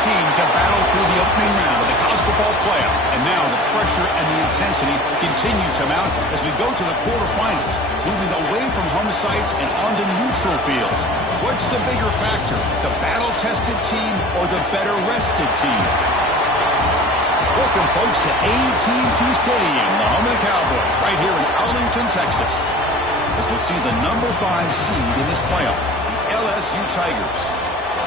teams have battled through the opening round of the college football playoff, and now the pressure and the intensity continue to mount as we go to the quarterfinals, moving away from home sites and onto neutral fields. What's the bigger factor, the battle-tested team or the better-rested team? Welcome, folks, to AT&T Stadium, the home of the Cowboys, right here in Arlington, Texas, as we'll see the number 5 seed in this playoff, the LSU Tigers,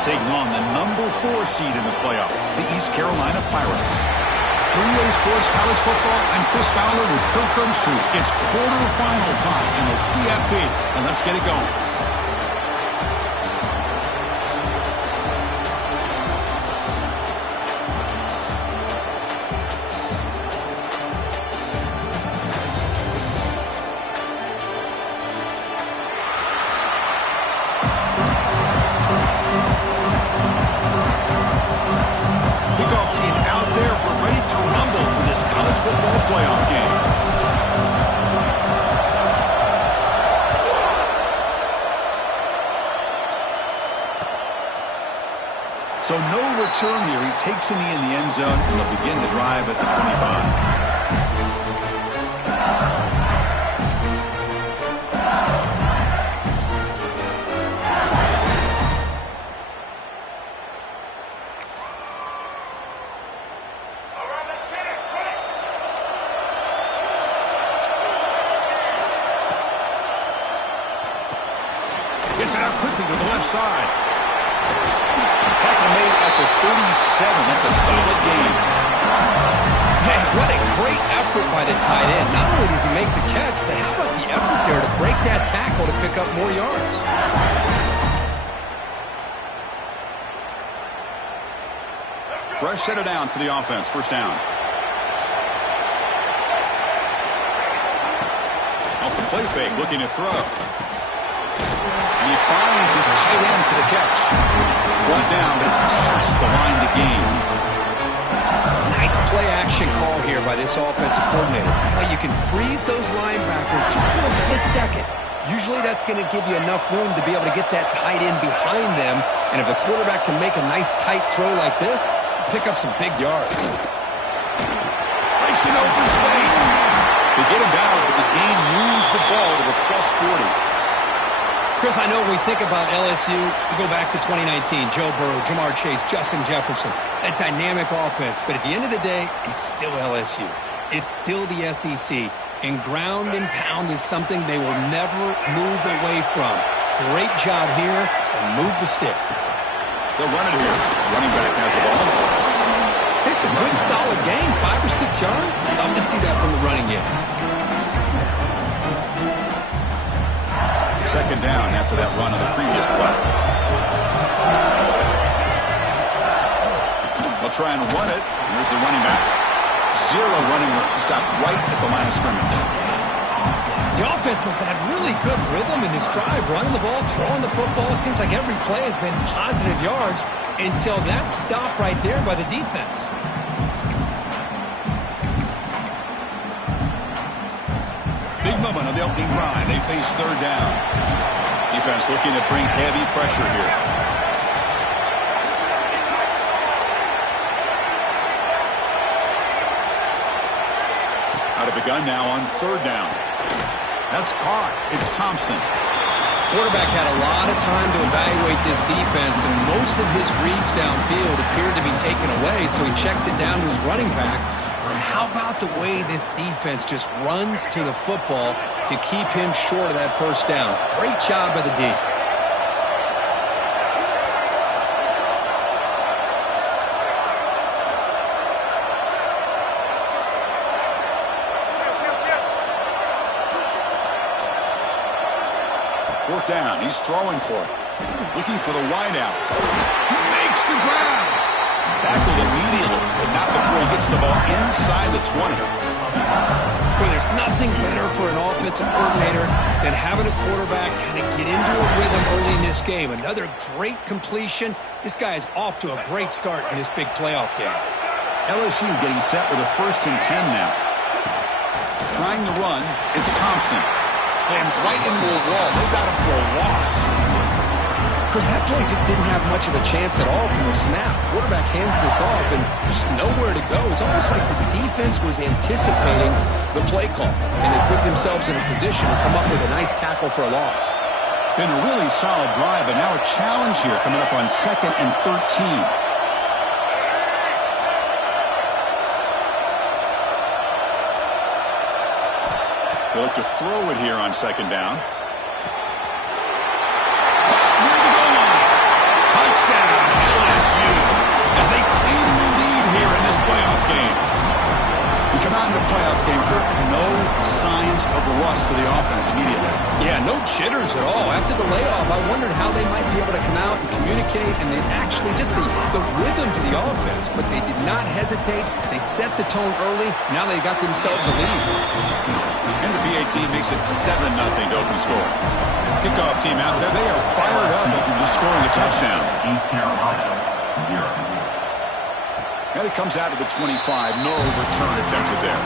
taking on the number 4 seed in the playoff, the East Carolina Pirates. For EA Sports College Football, I'm Chris Fowler with Kirk Herbstreit. It's quarterfinal time in the CFP, and let's get it going. So no return here. He takes a knee in the end zone, and they'll begin the drive at the 25. Gets it out quickly to the left side. Tackle made at the 37. That's a solid gain. Man, what a great effort by the tight end. Not only does he make the catch, but how about the effort there to break that tackle to pick up more yards? Fresh set of downs for the offense. First down. Off the play fake, looking to throw. And he finds his tight end for the catch. Brought down, but it's past the line to gain. Nice play-action call here by this offensive coordinator. You can freeze those linebackers just for a split second. Usually that's going to give you enough room to be able to get that tight end behind them. And if the quarterback can make a nice tight throw like this, pick up some big yards. Breaks an open space. They get him down, but the gain moves the ball to the plus 40. Chris, I know when we think about LSU, we go back to 2019, Joe Burrow, Jamar Chase, Justin Jefferson, that dynamic offense. But at the end of the day, it's still LSU. It's still the SEC. And ground and pound is something they will never move away from. Great job here, and move the sticks. They'll run it here. Running back has the ball. It's a good, solid game, 5 or 6 yards. Love to see that from the running game. Second down after that run on the previous play. They'll try and run it. Here's the running back. 0 running room. Stop right at the line of scrimmage. The offense has had really good rhythm in this drive. Running the ball, throwing the football. It seems like every play has been positive yards until that stop right there by the defense. Big moment on the opening drive. They face third down. Defense looking to bring heavy pressure here. Out of the gun now on third down. That's caught. It's Thompson. Quarterback had a lot of time to evaluate this defense, and most of his reads downfield appeared to be taken away, so he checks it down to his running back. And how about the way this defense just runs to the football to keep him short of that first down? Great job by the D. Fourth down. He's throwing for it. Looking for the wideout. He makes the grab. Tackled immediately, but not before he gets the ball inside the 20. Well, there's nothing better for an offensive coordinator than having a quarterback kind of get into a rhythm early in this game. Another great completion. This guy is off to a great start in this big playoff game. LSU getting set with a 1st and 10 now. Trying the run, it's Thompson. Slams right into a wall. They've got him for a loss. Chris, that play just didn't have much of a chance at all from the snap. Quarterback hands this off, and there's nowhere to go. It's almost like the defense was anticipating the play call, and they put themselves in a position to come up with a nice tackle for a loss. Been a really solid drive, but now a challenge here coming up on 2nd and 13. They'll look to throw it here on 2nd down. Near the goal line. Touchdown, LSU, as they claim the lead here in this playoff game. We come out in the playoff game, Kirk, no signs of rust for the offense immediately. Yeah, no jitters at all. After the layoff, I wondered how they might be able to come out and communicate, and they actually just the rhythm to the offense, but they did not hesitate. They set the tone early. Now they got themselves a lead. And the BAT makes it 7-0 to open score. Kickoff team out there, they are fired up after just scoring a touchdown. East Carolina, 0. And it comes out to the 25. No return attempted there.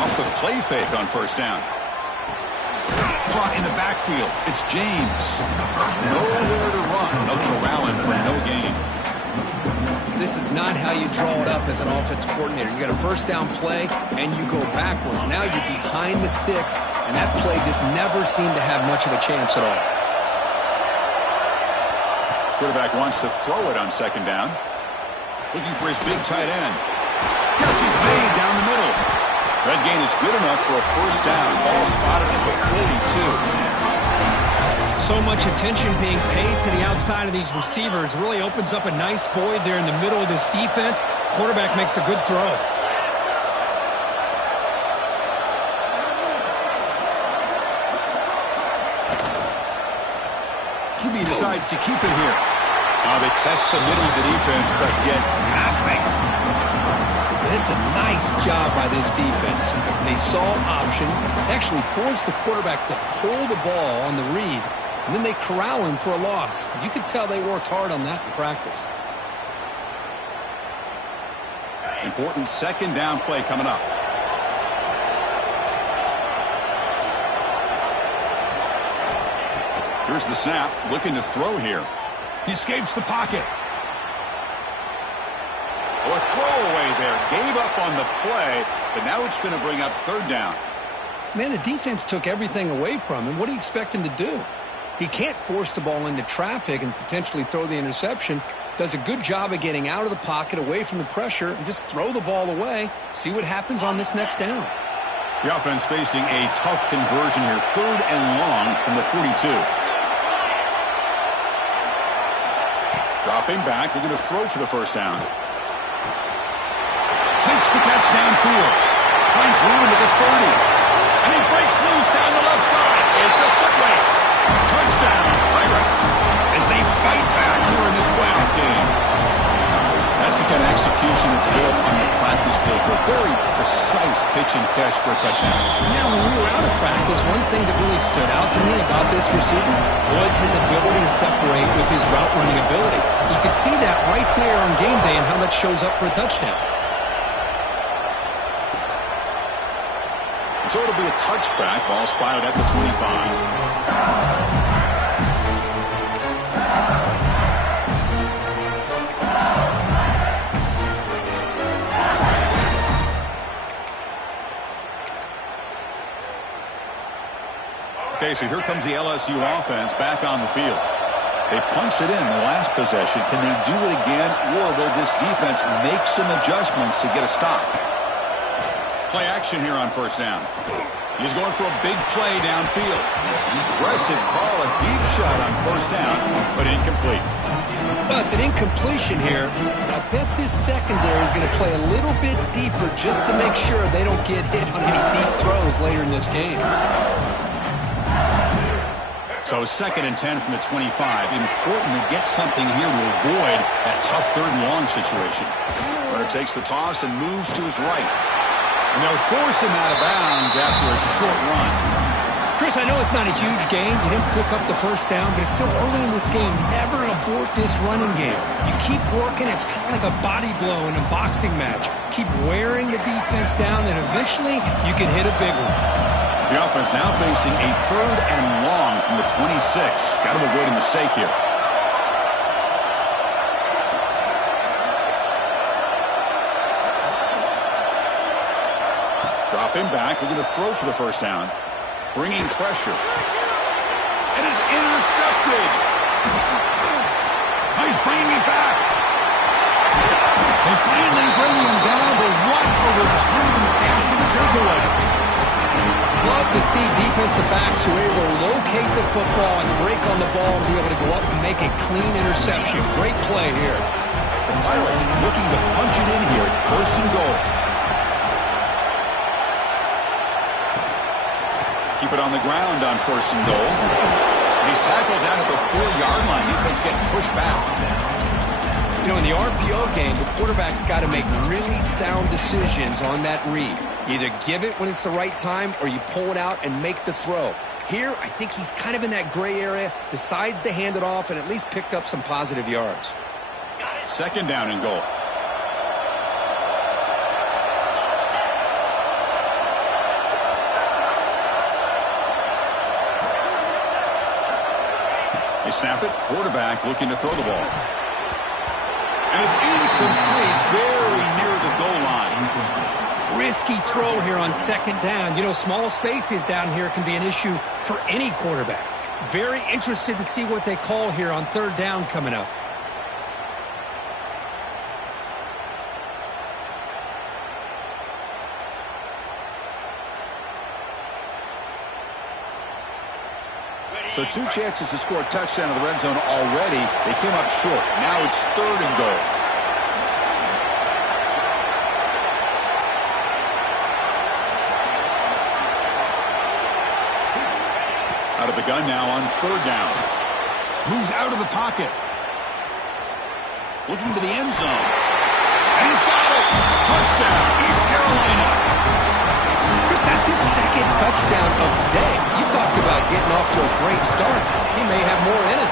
Off the play fake on 1st down. Caught in the backfield. It's James. Nowhere to run. No corralling for no gain. This is not how you draw it up as an offensive coordinator. You got a 1st down play, and you go backwards. Now you're behind the sticks, and that play just never seemed to have much of a chance at all. Quarterback wants to throw it on 2nd down. Looking for his big tight end. Catch is made down the middle. That gain is good enough for a 1st down. Ball spotted at the 42. So much attention being paid to the outside of these receivers. Really opens up a nice void there in the middle of this defense. Quarterback makes a good throw. QB decides to keep it here. They test the middle of the defense, but get nothing. It's a nice job by this defense. They saw option, actually forced the quarterback to pull the ball on the read, and then they corral him for a loss. You could tell they worked hard on that in practice. Important 2nd down play coming up. Here's the snap, looking to throw here. He escapes the pocket. Oh, a throwaway there. Gave up on the play, but now it's going to bring up 3rd down. Man, the defense took everything away from him. What do you expect him to do? He can't force the ball into traffic and potentially throw the interception. Does a good job of getting out of the pocket, away from the pressure, and just throw the ball away. See what happens on this next down. The offense facing a tough conversion here. 3rd and long from the 42. Dropping back, looking to throw for the 1st down. Makes the catch downfield. Finds room at the 30. And he breaks loose down the left side. It's a foot race. Touchdown, Pirates, as they fight back here in this playoff game. That's the kind of execution that's built on the practice field. A very precise pitch and catch for a touchdown. Yeah, when we were out of practice, one thing that really stood out to me about this receiver was his ability to separate with his route running ability. You could see that right there on game day and how that shows up for a touchdown. So it'll be a touchback. Ball spotted at the 25. Okay, so here comes the LSU offense back on the field. They punched it in the last possession. Can they do it again, or will this defense make some adjustments to get a stop? Play action here on 1st down. He's going for a big play downfield. Aggressive call, a deep shot on 1st down, but incomplete. Well, it's an incompletion here. I bet this secondary is going to play a little bit deeper just to make sure they don't get hit on any deep throws later in this game. So 2nd and 10 from the 25. Important to get something here to avoid that tough 3rd and long situation. Runner takes the toss and moves to his right. And they'll force him out of bounds after a short run. Chris, I know it's not a huge gain. You didn't pick up the first down, but it's still early in this game. Never abort this running game. You keep working. It's kind of like a body blow in a boxing match. Keep wearing the defense down, and eventually you can hit a big one. The offense now facing a 3rd and long from the 26. Got to avoid a mistake here. Drop him back. Looking to throw for the first down. Bringing pressure. It is intercepted. He's bringing it back. They finally bring him down, but what a return after the takeaway. Love to see defensive backs who are able to locate the football and break on the ball and be able to go up and make a clean interception. Great play here. The Pirates looking to punch it in here. It's 1st and goal. Keep it on the ground on 1st and goal. And he's tackled down at the 4-yard line. Defense getting pushed back. You know, in the RPO game, the quarterback's got to make really sound decisions on that read. Either give it when it's the right time or you pull it out and make the throw. Here, I think he's kind of in that gray area, decides to hand it off and at least picked up some positive yards. 2nd down and goal. They snap it. Quarterback looking to throw the ball. And it's incomplete, very near the goal line. Risky throw here on 2nd down. You know, small spaces down here can be an issue for any quarterback. Very interested to see what they call here on 3rd down coming up. So 2 chances to score a touchdown in the red zone already. They came up short. Now it's 3rd and goal. Out of the gun now on 3rd down. Moves out of the pocket. Looking to the end zone. And he's got it. Touchdown, East Carolina. Chris, that's his 2nd touchdown of the day. You talk about getting off to a great start. He may have more in it.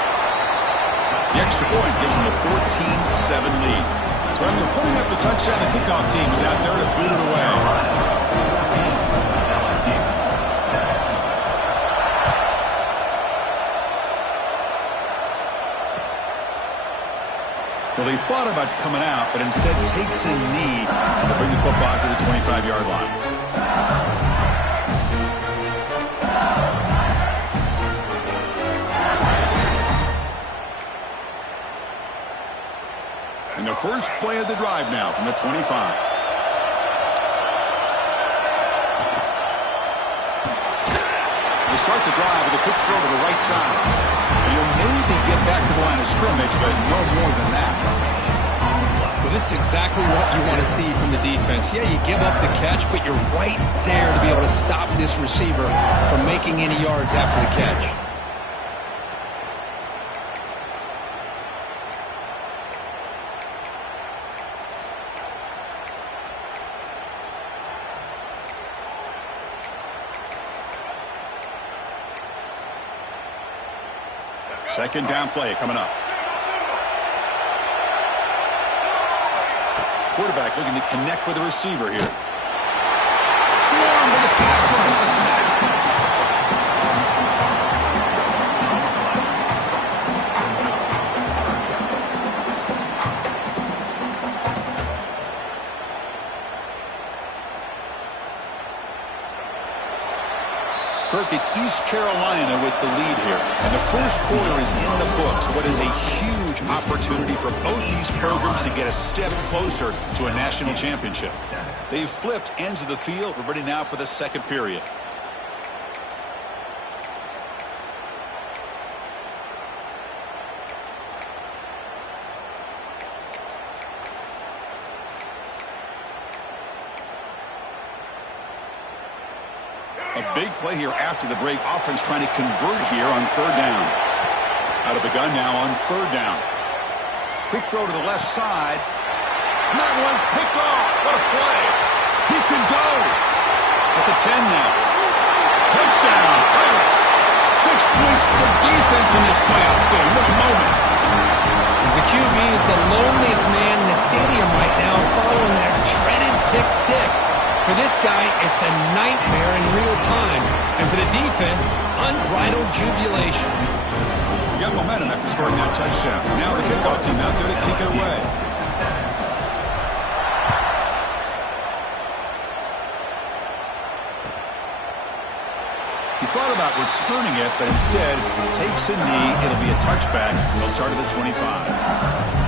The extra point gives him a 14-7 lead. So after putting up the touchdown, the kickoff team is out there to boot it away. Well, he thought about coming out, but instead takes a knee to bring the football to the 25-yard line. And the first play of the drive now from the 25. They start the drive with a quick throw to the right side. And you'll maybe get back to the line of scrimmage, but no more than that. Well, this is exactly what you want to see from the defense. Yeah, you give up the catch, but you're right there to be able to stop this receiver from making any yards after the catch. Second down play coming up. Quarterback looking to connect with the receiver here. Swarm with the pass rush, a sack. Kirk, it's East Carolina with the lead here. And the first quarter is in the books. What is a huge opportunity for both these programs to get a step closer to a national championship. They've flipped ends of the field. We're ready now for the second period. A big play here after the break. Offense trying to convert here on 3rd down. Out of the gun now on 3rd down. Quick throw to the left side. And that one's picked off. What a play. He can go. At the 10 now. Touchdown, Pirates. 6 points for the defense in this playoff game. What a moment. The QB is the loneliest man in the stadium right now following that dreaded pick six. For this guy, it's a nightmare in real time. And for the defense, unbridled jubilation. You got momentum after scoring that touchdown. Now the kickoff team out there to kick it away. He thought about returning it, but instead takes a knee. It'll be a touchback. They'll start at the 25.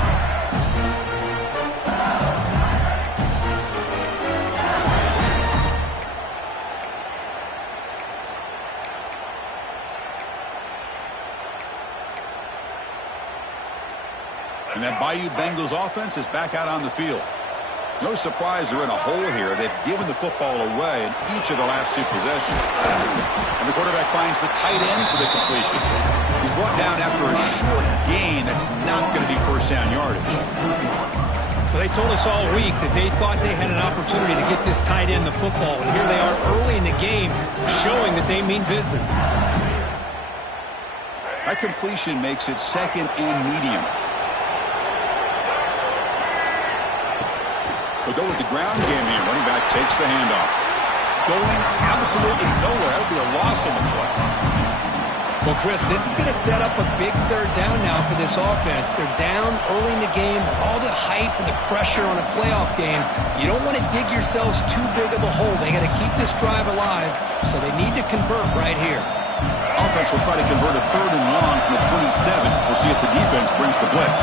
And that Bayou Bengals offense is back out on the field. No surprise they're in a hole here. They've given the football away in each of the last 2 possessions. And the quarterback finds the tight end for the completion. He's brought down after a short gain that's not going to be first down yardage. Well, they told us all week that they thought they had an opportunity to get this tight end the football. And here they are early in the game showing that they mean business. That completion makes it second and medium. They'll go with the ground game here. Running back takes the handoff. Going absolutely nowhere. That would be a loss on the play. Well, Chris, this is going to set up a big third down now for this offense. They're down early in the game with all the hype and the pressure on a playoff game. You don't want to dig yourselves too big of a hole. They got to keep this drive alive, so they need to convert right here. Offense will try to convert a 3rd and long from the 27. We'll see if the defense brings the blitz.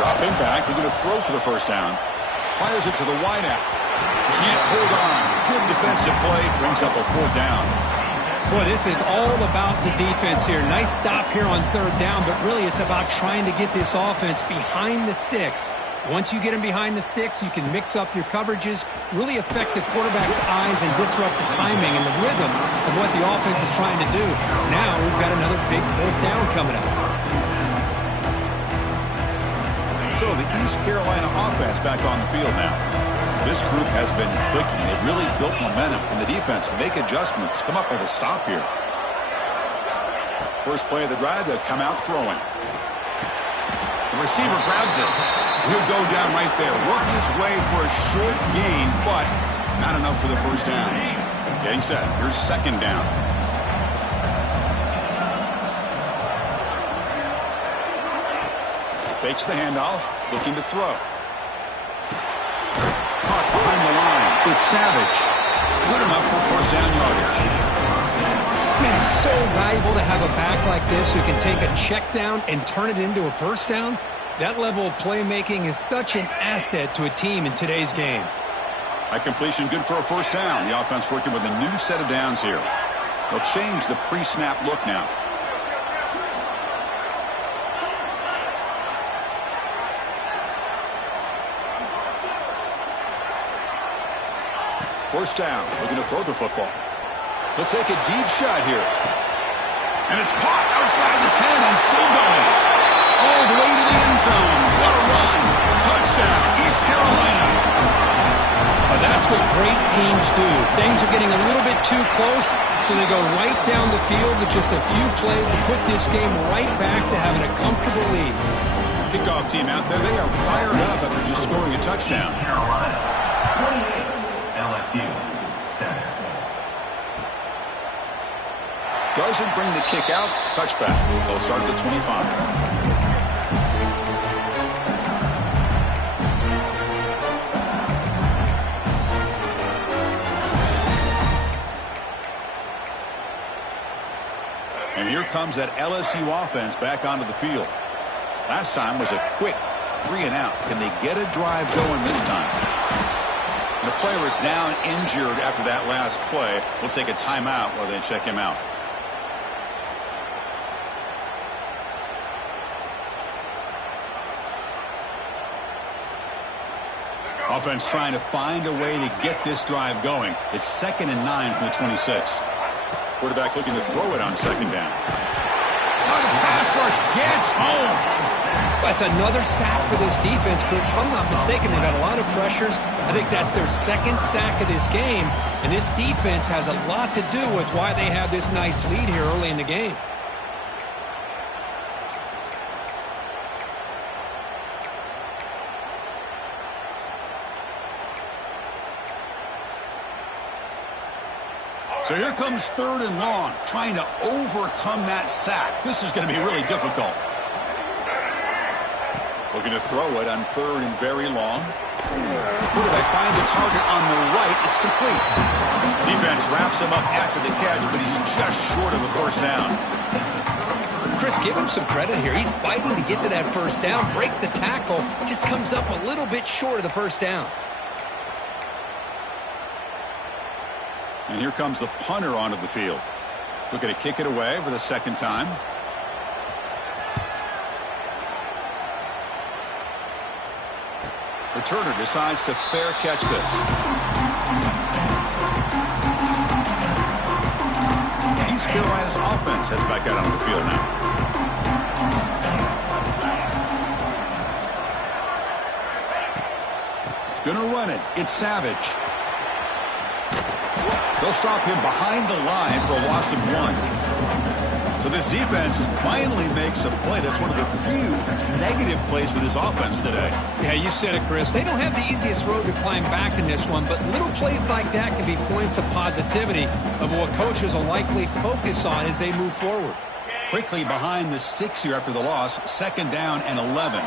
Dropping back. They're going to throw for the first down. Fires it to the wideout. Can't hold on. Good defensive play. Brings up a 4th down. Boy, this is all about the defense here. Nice stop here on 3rd down, but really it's about trying to get this offense behind the sticks. Once you get them behind the sticks, you can mix up your coverages, really affect the quarterback's eyes and disrupt the timing and the rhythm of what the offense is trying to do. Now we've got another big 4th down coming up. So the East Carolina offense back on the field now. This group has been clicking. They've really built momentum. Can the defense make adjustments? Come up with a stop here. First play of the drive, they'll come out throwing. The receiver grabs it. He'll go down right there. Works his way for a short gain, but not enough for the first down. Getting set. Here's 2nd down. Fakes the handoff, looking to throw. Caught behind the line. It's Savage. Good enough for first down yardage. Man, it's so valuable to have a back like this who can take a check down and turn it into a first down. That level of playmaking is such an asset to a team in today's game. That completion good for a first down. The offense working with a new set of downs here. They'll change the pre-snap look now. First down, looking to throw the football. Let's take a deep shot here. And it's caught outside the 10 and still going. All the way to the end zone. What a run. Touchdown, East Carolina. Well, that's what great teams do. Things are getting a little bit too close, so they go right down the field with just a few plays to put this game right back to having a comfortable lead. Kickoff team out there, they are fired up after just scoring a touchdown. Carolina, 28. LSU, 7. Doesn't bring the kick out. Touchback. They'll start at the 25. And here comes that LSU offense back onto the field. Last time was a quick 3 and out. Can they get a drive going this time? The player is down injured after that last play. We'll take a timeout while they check him out. Offense trying to find a way to get this drive going. It's 2nd and 9 from the 26. Quarterback looking to throw it on 2nd down. Oh, the pass rush gets home. That's another sack for this defense, Chris. If I'm not mistaken, they've had a lot of pressures. I think that's their second sack of this game, and this defense has a lot to do with why they have this nice lead here early in the game. So here comes 3rd and long, trying to overcome that sack. This is going to be really difficult. Looking to throw it on 3rd and very long. Quarterback finds a target on the right. It's complete. Defense wraps him up after the catch, but he's just short of a first down. Chris, give him some credit here. He's fighting to get to that first down, breaks the tackle, just comes up a little bit short of the first down. And here comes the punter onto the field. Looking to kick it away for the second time. Returner decides to fair catch this. East Carolina's offense heads back out onto the field now. Gonna run it. It's Savage. They'll stop him behind the line for a loss of 1. So this defense finally makes a play. That's one of the few negative plays for this offense today. Yeah, you said it, Chris. They don't have the easiest road to climb back in this one, but little plays like that can be points of positivity of what coaches will likely focus on as they move forward. Quickly behind the sticks here after the loss. 2nd down and 11.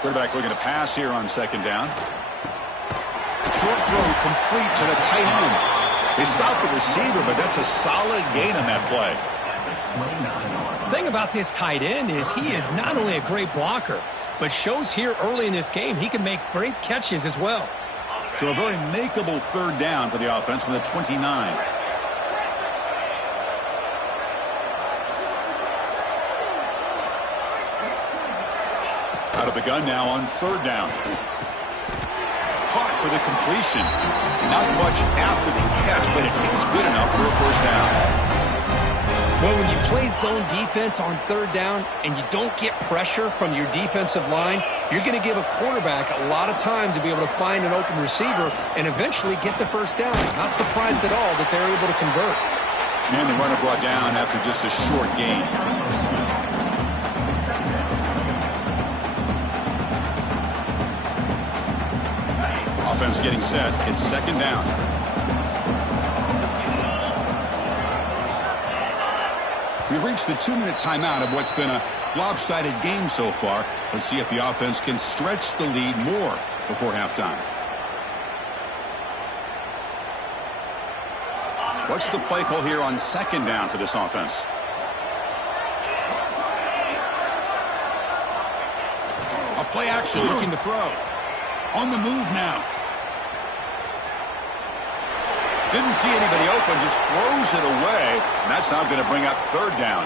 Quarterback looking to pass here on 2nd down. Short throw complete to the tight end. They stopped the receiver, but that's a solid gain on that play. The thing about this tight end is he is not only a great blocker, but shows here early in this game he can make great catches as well. So a very makeable 3rd down for the offense with a 29. Out of the gun now on 3rd down. Caught for the completion. Not much after the catch, but it is good enough for a first down. Well, when you play zone defense on 3rd down and you don't get pressure from your defensive line, you're going to give a quarterback a lot of time to be able to find an open receiver and eventually get the first down. Not surprised at all that they're able to convert. And the runner brought down after just a short gain. Offense getting set. It's 2nd down. We've reached the 2-minute timeout of what's been a lopsided game so far. Let's see if the offense can stretch the lead more before halftime. What's the play call here on 2nd down for this offense? A play action looking to throw. On the move now. Didn't see anybody open, just throws it away, and that's now going to bring up 3rd down.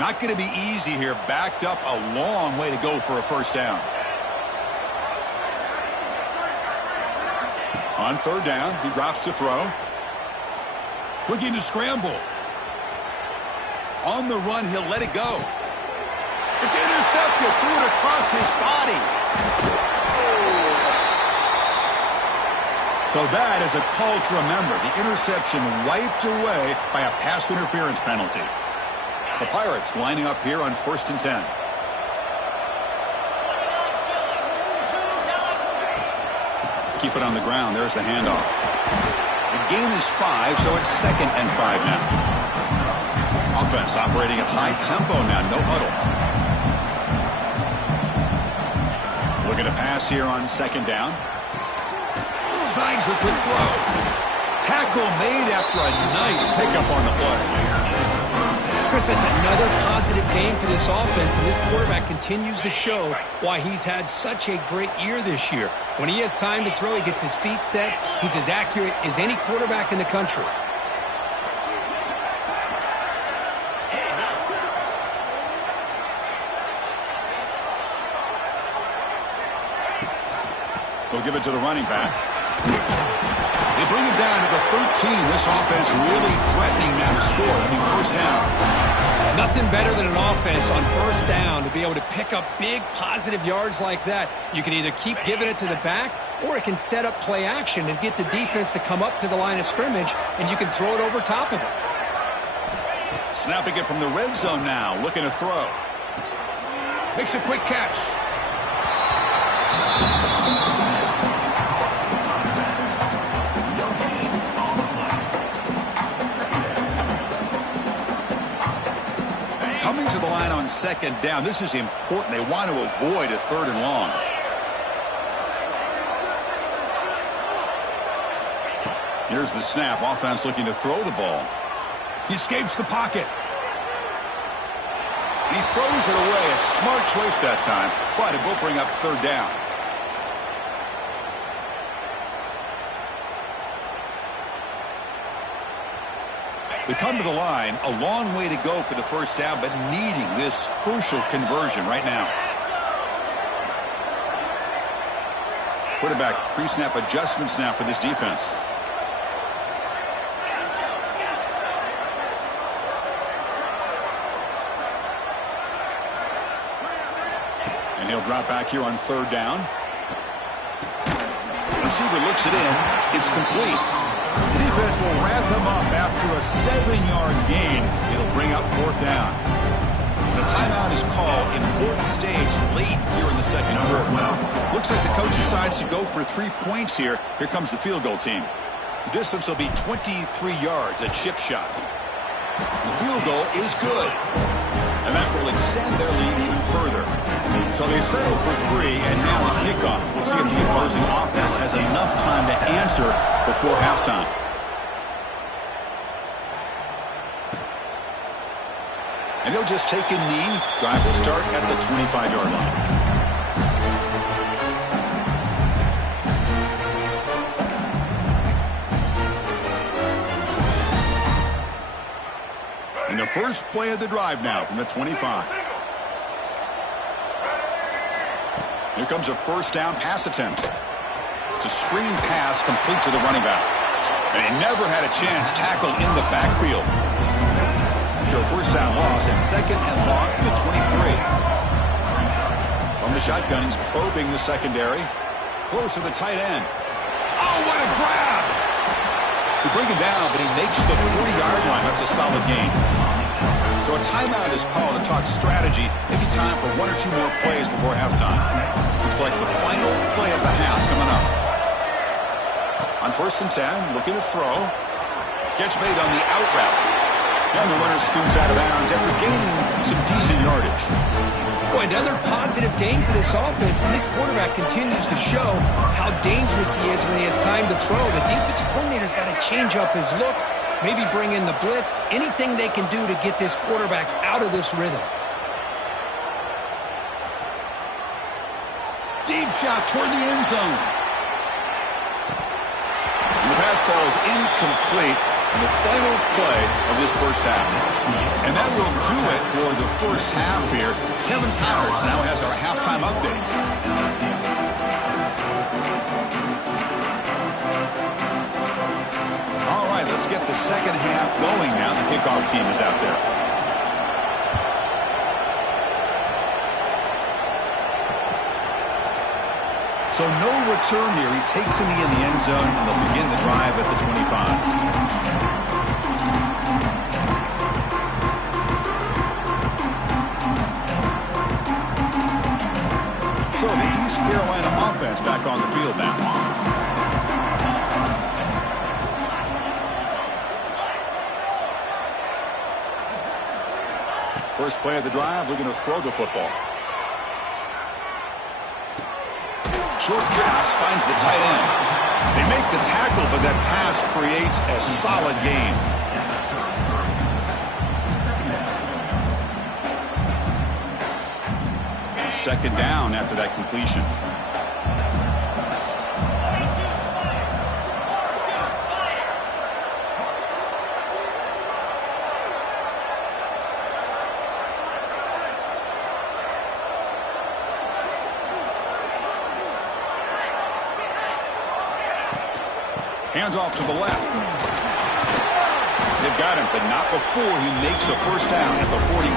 Not going to be easy here, backed up a long way to go for a first down. On 3rd down, he drops to throw. Looking to scramble. On the run, he'll let it go. It's intercepted. Threw it across his body. So that is a call to remember. The interception wiped away by a pass interference penalty. The Pirates lining up here on 1st and 10. Keep it on the ground. There's the handoff. The gain is 5, so it's 2nd and 5 now. Offense operating at high tempo now. No huddle. Looking to pass here on 2nd down. Signs with the throw. Tackle made after a nice pickup on the play. Chris, that's another positive game for this offense, and this quarterback continues to show why he's had such a great year this year. When he has time to throw, he gets his feet set. He's as accurate as any quarterback in the country. He'll give it to the running back. They bring it down to the 13. This offense really threatening now to score. I mean, first down. Nothing better than an offense on first down to be able to pick up big positive yards like that. You can either keep giving it to the back, or it can set up play action and get the defense to come up to the line of scrimmage, and you can throw it over top of it. Snapping it from the red zone now, looking to throw. Makes a quick catch. Coming to the line on second down. This is important. They want to avoid a 3rd and long. Here's the snap. Offense looking to throw the ball. He escapes the pocket. He throws it away. A smart choice that time, but it will bring up 3rd down. They come to the line, a long way to go for the first down, but needing this crucial conversion right now. Quarterback pre-snap adjustments now for this defense. And he'll drop back here on 3rd down. Receiver looks it in. It's complete. The defense will wrap him up after a 7-yard gain. It'll bring up 4th down. The timeout is called. Important stage late here in the second quarter. Looks like the coach decides to go for 3 points here. Here comes the field goal team. The distance will be 23 yards at chip shot. The field goal is good. And that will extend their lead even further. So they settle for 3, and now the kickoff. We'll see if the opposing offense has enough time to answer before halftime. And he'll just take a knee. Drive will start at the 25-yard line. And the first play of the drive now from the 25. Here comes a first down pass attempt. It's a screen pass complete to the running back. And he never had a chance tackled in the backfield. After a first down loss at 2nd and long to the 23. From the shotgun, he's probing the secondary. Close to the tight end. Oh, what a grab! They bring him down, but he makes the 40-yard line. That's a solid gain. So a timeout is called to talk strategy. Maybe time for 1 or 2 more plays before halftime. Looks like the final play of the half coming up. On 1st and 10, looking to throw. Catch made on the out route. And the runner scoots out of bounds after gaining some decent yardage. Boy, another positive game for this offense, and this quarterback continues to show how dangerous he is when he has time to throw. The defensive coordinator's got to change up his looks, maybe bring in the blitz, anything they can do to get this quarterback out of this rhythm. Deep shot toward the end zone. And the pass falls incomplete on the final play of this first half. And that will do it for the first half here. Kevin Powers now has our halftime update. All right, let's get the second half going now. The kickoff team is out there. So no return here. He takes him in the end zone, and they'll begin the drive at the 25. So the East Carolina offense back on the field now. First play of the drive, looking to throw the football. Short pass finds the tight end. They make the tackle, but that pass creates a solid gain. Second down after that completion. Hands off to the left. They've got him, but not before he makes a first down at the 41.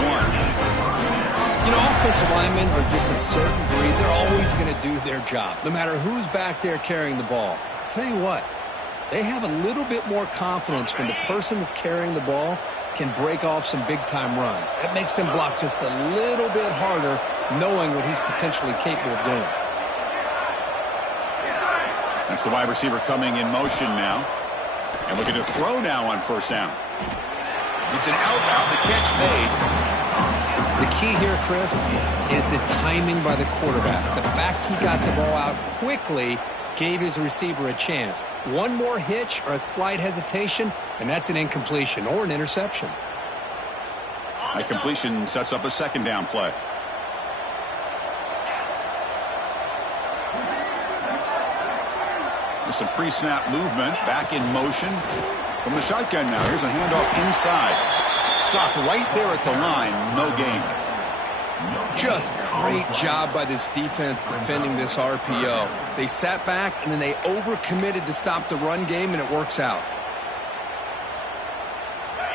You know, offensive linemen are just a certain breed. They're always going to do their job, no matter who's back there carrying the ball. I'll tell you what, they have a little bit more confidence when the person that's carrying the ball can break off some big-time runs. That makes them block just a little bit harder, knowing what he's potentially capable of doing. That's the wide receiver coming in motion now. And looking to throw now on first down. It's an out route. The catch made. The key here, Chris, is the timing by the quarterback. The fact he got the ball out quickly gave his receiver a chance. One more hitch or a slight hesitation, and that's an incompletion or an interception. A completion sets up a second down play. With some pre-snap movement, back in motion from the shotgun now. Here's a handoff inside. Stopped right there at the line. No gain. Just great job by this defense defending this RPO. They sat back, and then they overcommitted to stop the run game, and it works out.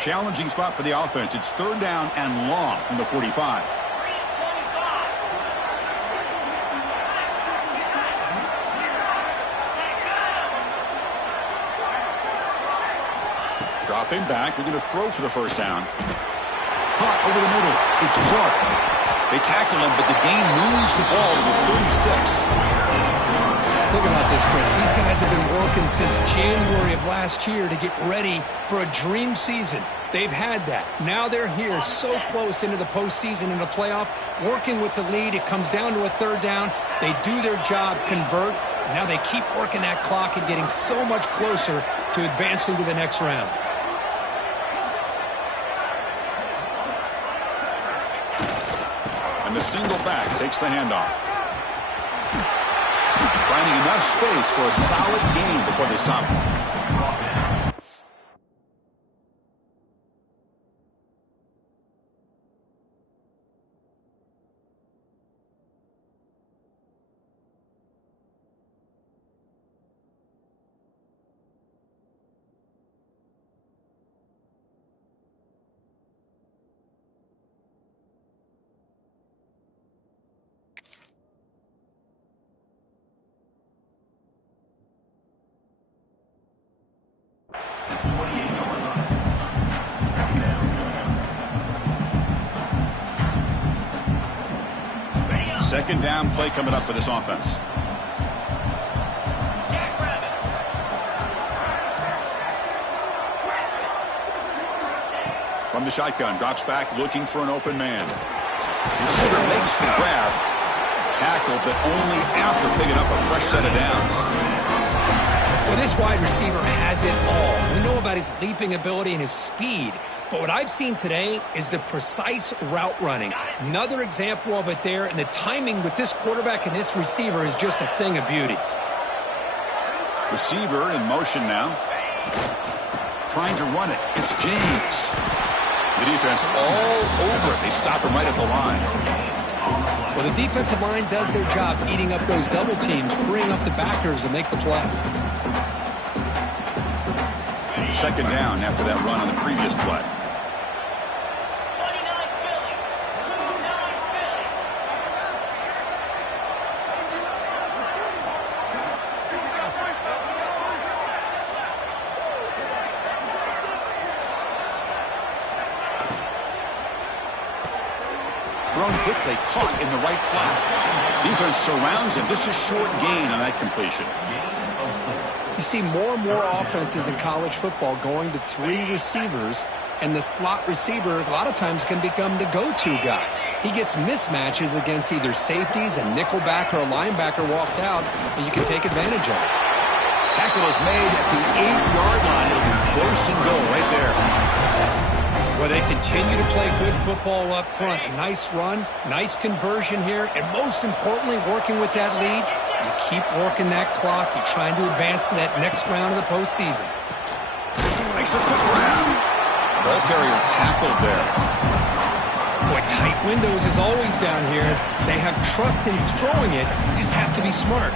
Challenging spot for the offense. It's third down and long from the 45. Dropping back. They're going to throw for the first down. Caught over the middle. It's Clark. They tackle him, but the gain moves the ball to the 36. Think about this, Chris. These guys have been working since January of last year to get ready for a dream season. They've had that. Now they're here so close into the postseason and the playoff, working with the lead. It comes down to a third down. They do their job, convert. And now they keep working that clock and getting so much closer to advancing to the next round. The single back takes the handoff. Finding enough space for a solid gain before they stop him. Second down play coming up for this offense. From the shotgun, drops back looking for an open man. Receiver makes the grab. Tackle, but only after picking up a fresh set of downs. Well, this wide receiver has it all. We know about his leaping ability and his speed. But what I've seen today is the precise route running. Another example of it there, and the timing with this quarterback and this receiver is just a thing of beauty. Receiver in motion now. Trying to run it. It's James. The defense all over it. They stop him right at the line. Well, the defensive line does their job eating up those double teams, freeing up the backers to make the play. Second down after that run on the previous play. Thrown quickly, caught in the right flat. Defense surrounds him. Just a short gain on that completion. You see more and more offenses in college football going to three receivers, and the slot receiver a lot of times can become the go-to guy. He gets mismatches against either safeties, a nickelback, or a linebacker walked out, and you can take advantage of it. Tackle is made at the 8-yard line. It'll be first and goal right there. Well, they continue to play good football up front. A nice run, nice conversion here, and most importantly, working with that lead, you keep working that clock. You're trying to advance to that next round of the postseason. Makes a quick grab. Ball carrier tackled there. Boy, tight windows is always down here. They have trust in throwing it. You just have to be smart.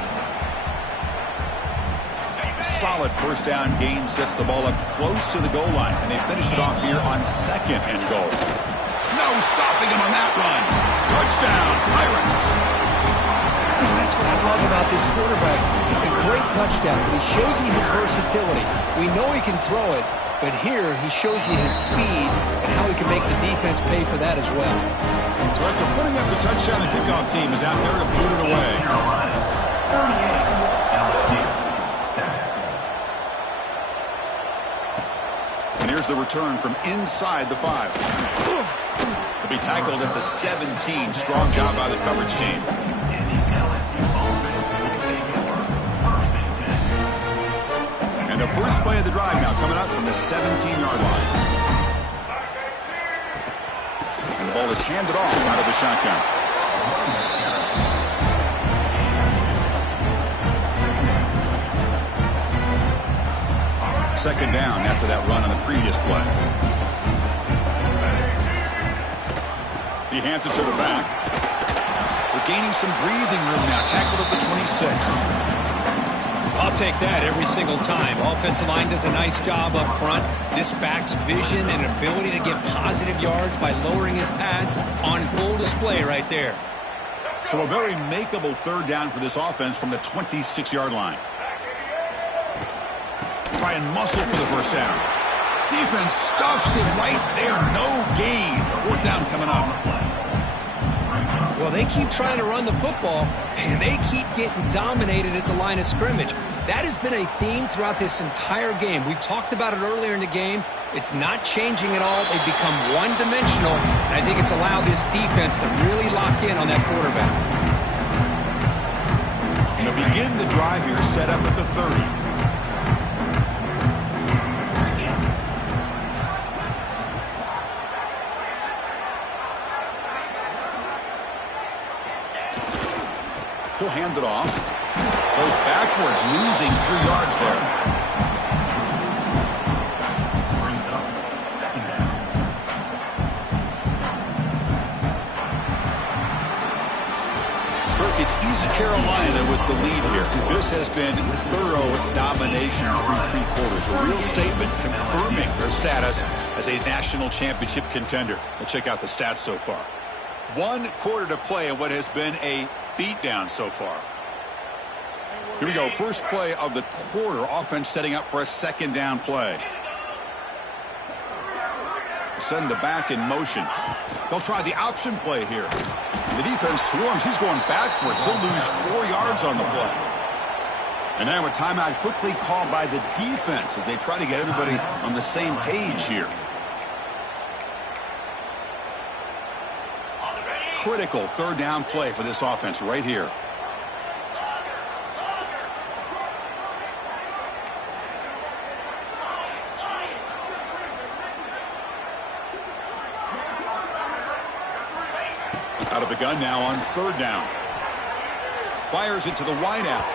solid first down gain sets the ball up close to the goal line, and they finish it off here on 2nd and goal. No stopping him on that run. Touchdown, Pirates. Because that's what I love about this quarterback. It's a great touchdown, but he shows you his versatility. We know he can throw it, but here he shows you his speed and how he can make the defense pay for that as well. So after putting up the touchdown, the kickoff team is out there to boot it away. 38, LSU 7. And here's the return from inside the 5. To be tackled at the 17. Strong job by the coverage team. And the first play of the drive now coming up from the 17-yard line. And the ball is handed off out of the shotgun. Second down after that run on the previous play. He hands it to the back. We're gaining some breathing room now. Tackled at the 26. I'll take that every single time. Offensive line does a nice job up front. This back's vision and ability to get positive yards by lowering his pads on full display right there. So a very makeable third down for this offense from the 26-yard line. Try and muscle for the first down. Defense stuffs it right there. No gain. Fourth down coming up. Well, they keep trying to run the football, and they keep getting dominated at the line of scrimmage. That has been a theme throughout this entire game. We've talked about it earlier in the game. It's not changing at all. They've become one-dimensional, and I think it's allowed this defense to really lock in on that quarterback. And to begin the drive here, set up at the 30. He'll hand it off. Goes backwards, losing 3 yards there. Brings up 2nd down. It's East Carolina with the lead here. This has been thorough domination through 3 quarters. A real statement confirming their status as a national championship contender. Let's check out the stats so far. 1 quarter to play in what has been a beatdown so far. Here we go. First play of the quarter. Offense setting up for a 2nd down play. Send the back in motion. They'll try the option play here. The defense swarms. He's going backwards. He'll lose 4 yards on the play. And now a timeout quickly called by the defense as they try to get everybody on the same page here. Critical third down play for this offense right here. Out of the gun now on 3rd down. Fires it to the wideout.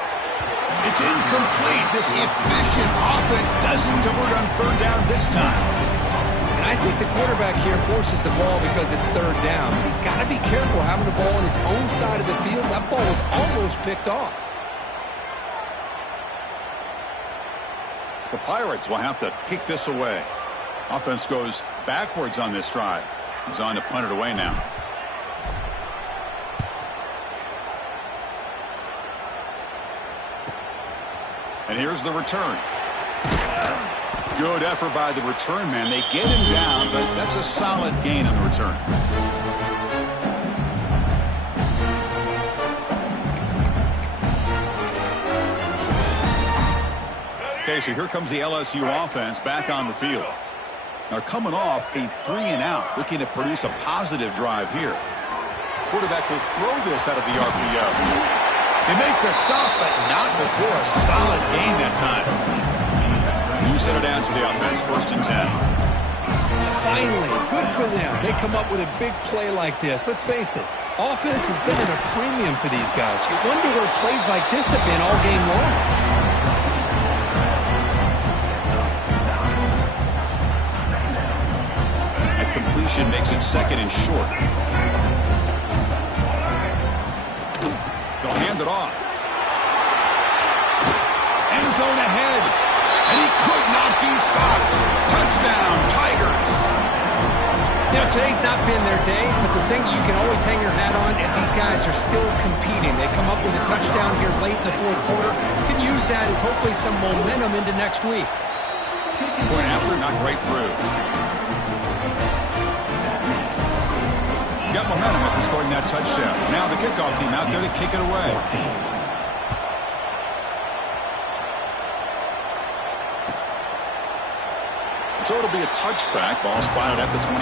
It's incomplete. This efficient offense doesn't convert on 3rd down this time. And I think the quarterback here forces the ball because it's 3rd down. He's got to be careful having the ball on his own side of the field. That ball was almost picked off. The Pirates will have to kick this away. Offense goes backwards on this drive. He's on to punt it away now. And here's the return. Good effort by the return man. They get him down, but that's a solid gain on the return. Okay, so here comes the LSU offense back on the field. Now coming off a 3-and-out, looking to produce a positive drive here. Quarterback will throw this out of the RPO. They make the stop, but not before a solid gain that time. New center down to the offense, 1st and 10. Finally, good for them. They come up with a big play like this. Let's face it, offense has been at a premium for these guys. You wonder where plays like this have been all game long. That completion makes it 2nd and short. They'll hand it off. End zone ahead. And he could not be stopped. Touchdown, Tigers. You know, today's not been their day, but the thing you can always hang your hat on is these guys are still competing. They come up with a touchdown here late in the fourth quarter. You can use that as hopefully some momentum into next week. Point after, knocked right through. Got momentum after scoring that touchdown. Now the kickoff team out there to kick it away. So it'll be a touchback. Ball spotted at the 25.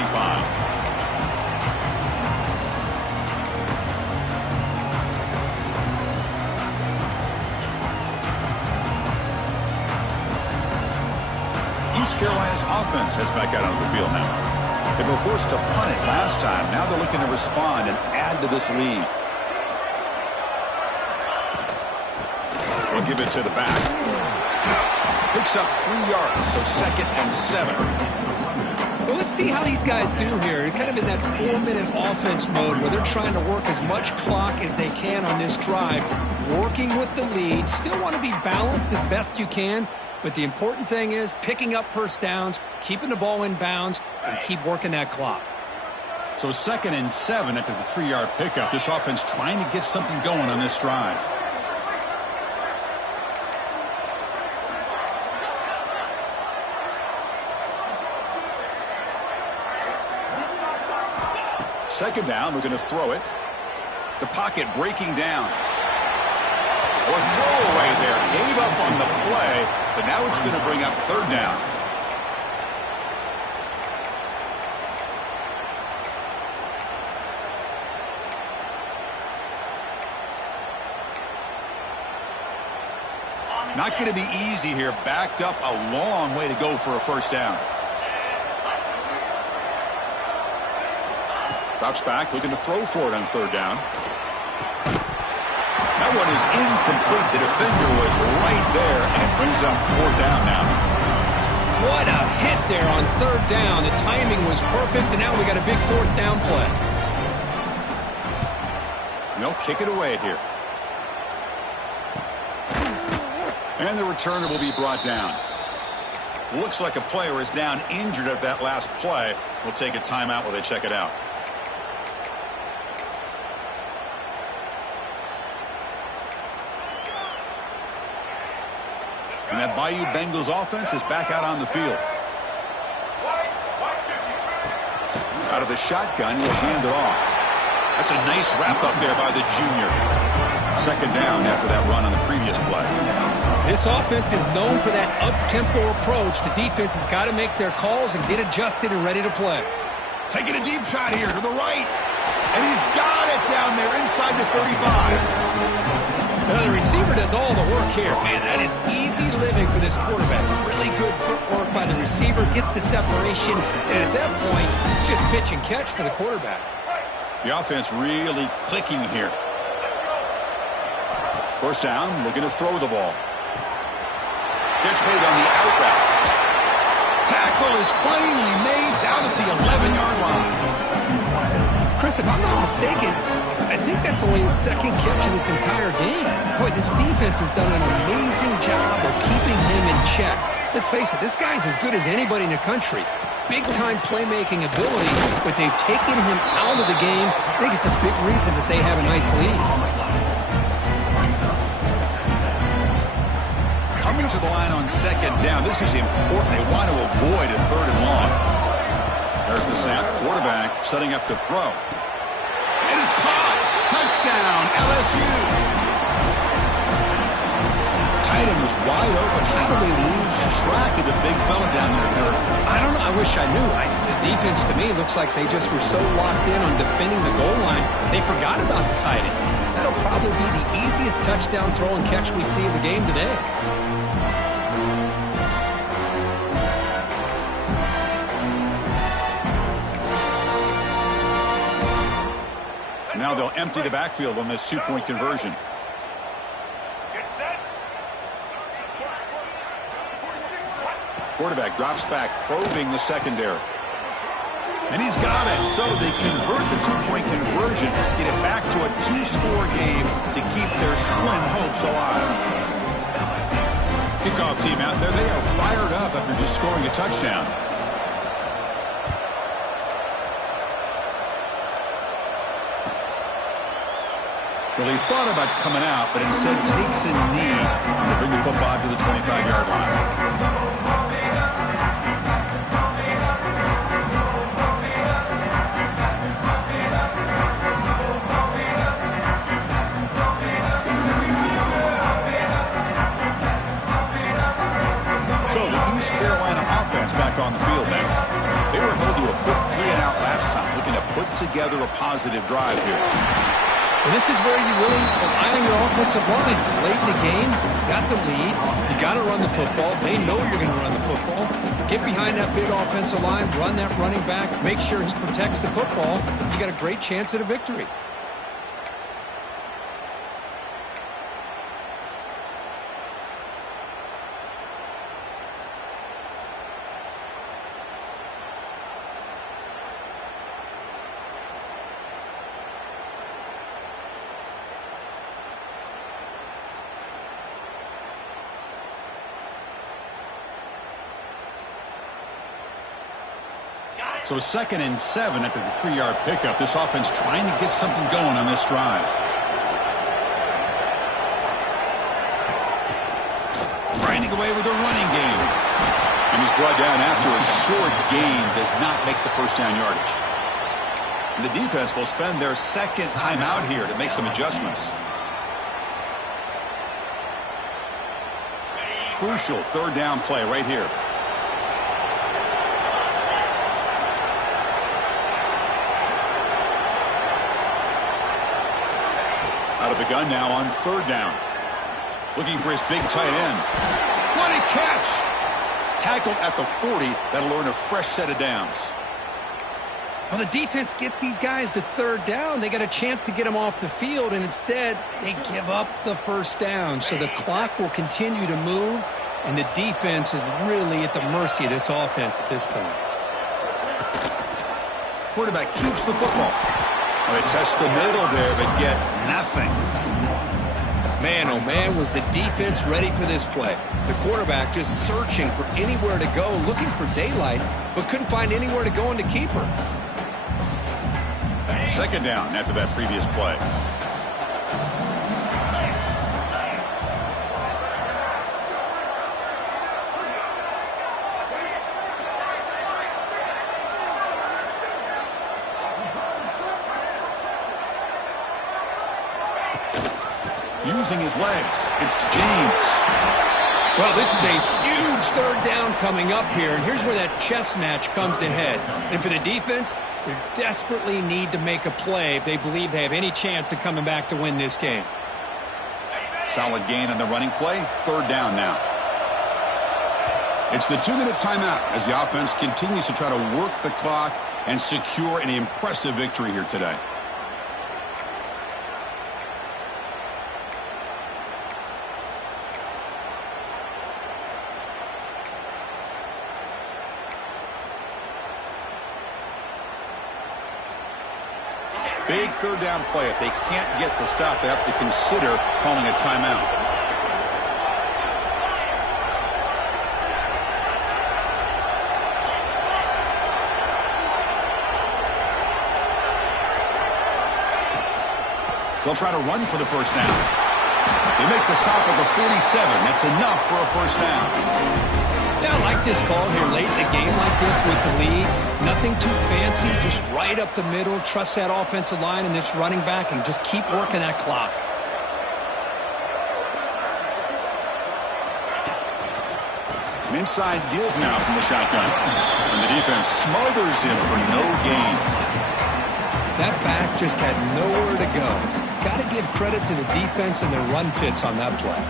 East Carolina's offense heads back out onto the field now. They were forced to punt it last time. Now they're looking to respond and add to this lead. We'll give it to the back. Picks up 3 yards, so 2nd and 7. Well, let's see how these guys do here. They're kind of in that 4-minute offense mode where they're trying to work as much clock as they can on this drive, working with the lead. Still want to be balanced as best you can, but the important thing is picking up first downs, keeping the ball in bounds, and keep working that clock. So 2nd and 7 after the 3-yard pickup. This offense trying to get something going on this drive. Second down, we're going to throw it. The pocket breaking down. Or throwaway there. Gave up on the play, but now it's going to bring up 3rd down. Not going to be easy here. Backed up a long way to go for a first down. Drops back, looking to throw for it on 3rd down. That one is incomplete. The defender was right there, and it brings up 4th down now. What a hit there on 3rd down. The timing was perfect, and now we got a big 4th down play. And they'll kick it away here. And the returner will be brought down. Looks like a player is down injured at that last play. We'll take a timeout while they check it out. And that Bayou Bengals offense is back out on the field. Out of the shotgun, he'll hand it off. That's a nice wrap up there by the junior. 2nd down after that run on the previous play. This offense is known for that up-tempo approach. The defense has got to make their calls and get adjusted and ready to play. Taking a deep shot here to the right. And he's got it down there inside the 35. Now, the receiver does all the work here. Man, that is easy living for this quarterback. Really good footwork by the receiver. Gets the separation. And at that point, it's just pitch and catch for the quarterback. The offense really clicking here. First down, looking to throw the ball. Catch made on the out route. Tackle is finally made down at the 11-yard line. Chris, if I'm not mistaken, I think that's only his 2nd catch of this entire game. Boy, this defense has done an amazing job of keeping him in check. Let's face it, this guy's as good as anybody in the country. Big-time playmaking ability, but they've taken him out of the game. I think it's a big reason that they have a nice lead. Coming to the line on 2nd down. This is important. They want to avoid a 3rd and long. There's the snap. Quarterback setting up to throw. And it's caught. Touchdown, LSU. Tight end was wide open. How do they lose track of the big fella down there, Kurt? I don't know. I wish I knew. The defense, to me, looks like they just were so locked in on defending the goal line, they forgot about the tight end. That'll probably be the easiest touchdown throw and catch we see in the game today. Now they'll empty the backfield on this 2-point conversion. Quarterback drops back, probing the secondary. And he's got it. So they convert the 2-point conversion, get it back to a 2-score game to keep their slim hopes alive. Kickoff team out there. They are fired up after just scoring a touchdown. Well, he thought about coming out, but instead takes a knee to bring the football to the 25-yard line. Carolina offense back on the field now. They were held to a quick 3-and-out last time, looking to put together a positive drive here. Well, this is where you really rely on your offensive line. Late in the game, you got the lead. You got to run the football. They know you're going to run the football. Get behind that big offensive line, run that running back, make sure he protects the football. You got a great chance at a victory. So 2nd and 7 after the 3-yard pickup. This offense trying to get something going on this drive. Grinding away with a running game. And he's brought down after a short gain. Does not make the first down yardage. And the defense will spend their second timeout here to make some adjustments. Crucial 3rd down play right here. Out of the gun now on 3rd down. Looking for his big tight end. What a catch! Tackled at the 40. That'll earn a fresh set of downs. Well, the defense gets these guys to 3rd down. They got a chance to get them off the field, and instead they give up the 1st down. So the clock will continue to move, and the defense is really at the mercy of this offense at this point. Quarterback keeps the football. Well, they test the middle there, but get nothing. Man, oh man, was the defense ready for this play. The quarterback just searching for anywhere to go, looking for daylight, but couldn't find anywhere to go into keeper. 2nd down after that previous play. Using his legs, it's James. Well, this is a huge 3rd down coming up here, and here's where that chess match comes to head. And for the defense, they desperately need to make a play if they believe they have any chance of coming back to win this game. Solid gain on the running play. 3rd down now. It's the 2-minute timeout as the offense continues to try to work the clock and secure an impressive victory here today. Big 3rd down play. If they can't get the stop, they have to consider calling a timeout. They'll try to run for the 1st down. They make the stop at the 47. That's enough for a 1st down. Yeah, I like this call here late in the game like this with the lead. Nothing too fancy, just right up the middle. Trust that offensive line and this running back and just keep working that clock. An inside give now from the shotgun. And the defense smothers him for no gain. That back just had nowhere to go. Got to give credit to the defense and their run fits on that play.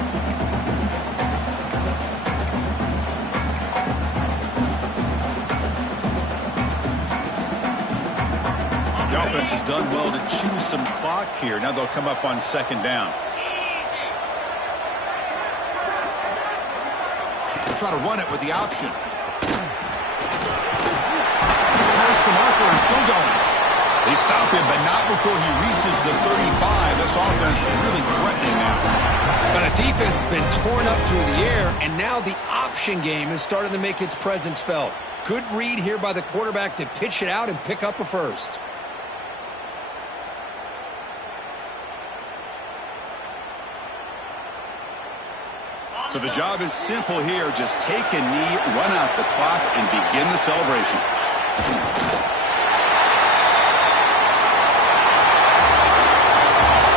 The offense has done well to chew some clock here. Now they'll come up on 2nd down. They'll try to run it with the option. Past the marker and still going. They stop him, but not before he reaches the 35. This offense really threatening now. But a defense has been torn up through the air, and now the option game is starting to make its presence felt. Good read here by the quarterback to pitch it out and pick up a first. So the job is simple here. Just take a knee, run out the clock, and begin the celebration.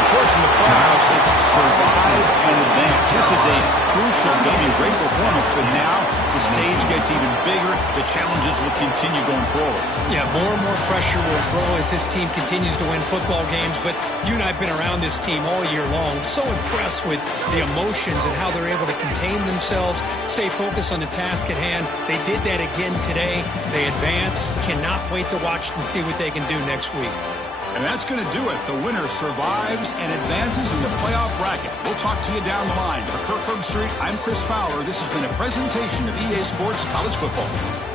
Of course, in the playoffs, it's survive and advance. This is a crucial W. Great performance, but now the stage gets even bigger. The challenges will continue going forward. Yeah, more and more pressure will grow as this team continues to win football games, but you and I have been around this team all year long. So impressed with the emotions and how they're able to contain themselves, stay focused on the task at hand. They did that again today. They advance. Cannot wait to watch and see what they can do next week. And that's going to do it. The winner survives and advances in the playoff bracket. We'll talk to you down the line. For Kirk Herbstreit, I'm Chris Fowler. This has been a presentation of EA Sports College Football.